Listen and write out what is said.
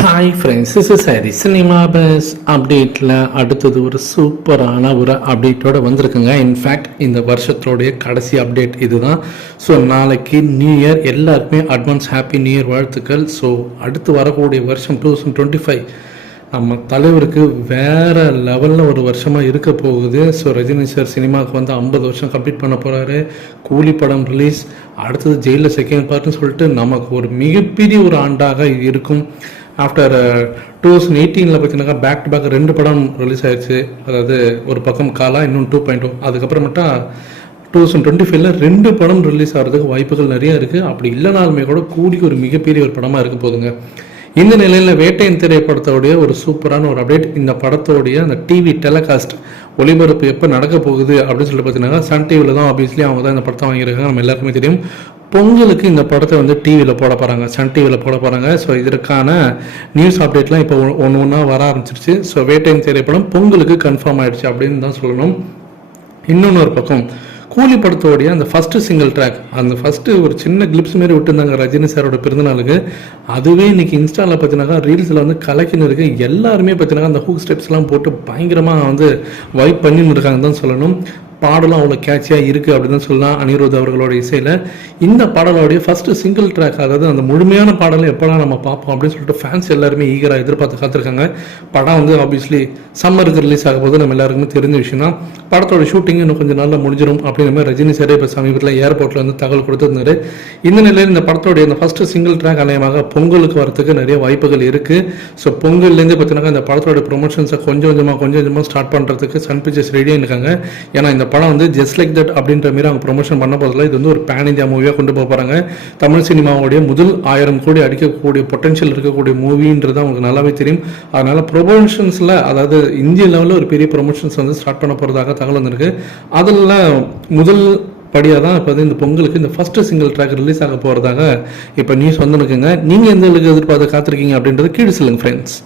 Hi friends, this is Hari. Cinema bus அப்டேட்டில் அடுத்தது ஒரு சூப்பரான ஒரு அப்டேட்டோடு வந்திருக்குங்க. இன்ஃபேக்ட் இந்த வருஷத்தோடைய கடைசி அப்டேட் இதுதான். ஸோ நாளைக்கு நியூ இயர், எல்லாருக்குமே அட்வான்ஸ் ஹாப்பி நியூ இயர் வாழ்த்துக்கள். ஸோ அடுத்து வரக்கூடிய வருஷம் 2025 நம்ம தலைவருக்கு வேறு லெவலில் ஒரு வருஷமாக இருக்க போகுது. ஸோ ரஜினி சார் சினிமாவுக்கு வந்து 50 வருஷம் கம்ப்ளீட் பண்ண போகிறாரு. கூலி படம் ரிலீஸ், அடுத்தது ஜெயிலில் செகண்ட் பார்ட்னு சொல்லிட்டு நமக்கு ஒரு மிகப்பெரிய ஒரு ஆண்டாக இது இருக்கும். ஆஃப்டர் 2018 பார்த்தீங்கன்னாக்கா பேக் டு பேக் 2 படம் ரிலீஸ் ஆயிடுச்சு. அதாவது ஒரு பக்கம் காலா, இன்னும் 2.0. அதுக்கப்புறமேட்டா 2025 2 படம் ரிலீஸ் ஆகிறதுக்கு வாய்ப்புகள் நிறைய இருக்குது. அப்படி இல்லைனாலுமே கூட கூடி ஒரு மிகப்பெரிய ஒரு படமாக இருக்க போதுங்க. இந்த நிலையில் வேட்டையின் திரைப்படத்தோடைய ஒரு சூப்பரான ஒரு அப்டேட். இந்த படத்தோடைய அந்த டிவி டெலிகாஸ்ட் ஒளிபரப்பு எப்போ நடக்க போகுது அப்படின்னு சொல்லிட்டு பார்த்தீங்கன்னா சன் டிவியில் தான். ஆப்வியஸ்லி அவங்க தான் இந்த படத்தை வாங்கியிருக்காங்க, நம்ம எல்லாருக்குமே தெரியும். பொங்கலுக்கு இந்த படத்தை வந்து டிவியில் போட போகிறாங்க, சன் டிவியில் போட போகிறாங்க. ஸோ இதற்கான நியூஸ் அப்டேட்லாம் இப்போ ஒன்று ஒன்றா வர ஆரம்பிச்சிருச்சு. ஸோ வேட்டையின் திரைப்படம் பொங்கலுக்கு கன்ஃபார்ம் ஆகிடுச்சு அப்படின்னு தான் சொல்லணும். இன்னொன்று ஒரு பக்கம் கூலி படத்தோடைய அந்த ஃபஸ்ட்டு சிங்கிள் ட்ராக், அந்த ஃபஸ்ட்டு ஒரு சின்ன கிளிப்ஸ் மாரி விட்டுருந்தாங்க ரஜினி சாரோட பிறந்தநாளுக்கு. அதுவே இன்னைக்கு இன்ஸ்டாவில் பார்த்தீங்கன்னா ரீல்ஸில் வந்து கலக்கின்னு இருக்குது. எல்லாருமே பார்த்தீங்கன்னா அந்த ஹூக் ஸ்டெப்ஸ்லாம் போட்டு பயங்கரமாக வந்து வைப் பண்ணின்னு இருக்காங்க தான் சொல்லணும். பாடலும் அவ்வளோ கேட்சியாக இருக்குது அப்படின்னு தான் சொல்லலாம். அனிருத் அவர்களோட இசையில் இந்த பாடலோடைய ஃபஸ்ட்டு சிங்கிள் ட்ராக், அதாவது அந்த முழுமையான பாடலை எப்போலாம் நம்ம பார்ப்போம் அப்படின்னு சொல்லிட்டு ஃபேன்ஸ் எல்லாருமே ஈகராக எதிர்பார்த்து காத்திருக்காங்க. படம் வந்து ஆப்வியஸ்லி சம்மருக்கு ரிலீஸ் ஆகும் போது நம்ம எல்லாருக்குமே தெரிஞ்ச விஷயம் தான். படத்தோட ஷூட்டிங் இன்னும் கொஞ்சம் நாளில் முடிஞ்சிடும் அப்படின்ற மாதிரி ரஜினி சாரே இப்போ சமீபத்தில் ஏர்போர்ட்டில் வந்து தகவல் கொடுத்துருந்தாரு. இந்த நிலையில் இந்த படத்தோடைய அந்த ஃபஸ்ட்டு சிங்கிள் ட்ராக் அநேகமாக பொங்கலுக்கு வரத்துக்கு நிறைய வாய்ப்புகள் இருக்குது. ஸோ பொங்கல்லேருந்து பார்த்தீங்கன்னா இந்த படத்தோட ப்ரொமோஷன்ஸை கொஞ்சம் கொஞ்சமாக ஸ்டார்ட் பண்ணுறதுக்கு சன் பிக்சர்ஸ் ரெடியாக இருக்காங்க. ஏன்னா இந்த படம் வந்து ஜஸ்ட் லைக் தட் அப்படின்ற மாதிரி அவங்க ப்ரொமோஷன் பண்ண போதில்லை. இது வந்து ஒரு பேன் இந்தியா மூவியாக கொண்டு போக போகிறாங்க. தமிழ் சினிமாவுடைய முதல் 1000 கோடி அடிக்கக்கூடிய பொட்டன்ஷியல் இருக்கக்கூடிய மூவின்றது அவங்களுக்கு நல்லாவே தெரியும். அதனால ப்ரொமோஷன்ஸில், அதாவது இந்திய லெவலில் ஒரு பெரிய ப்ரொமோஷன்ஸ் வந்து ஸ்டார்ட் பண்ண போகிறதாக தகவல் வந்திருக்கு. அதில் முதல் படியாக தான் இப்போ வந்து இந்த பொங்கலுக்கு இந்த ஃபஸ்ட்டு சிங்கிள் ட்ராக் ரிலீஸ் ஆக போகிறதாக இப்போ நியூஸ் வந்துருக்குங்க. நீங்கள் எந்த அளவுக்கு எதிர்பார்த்து காத்திருக்கீங்க அப்படின்றது கீழே சொல்லுங்கள் ஃப்ரெண்ட்ஸ்.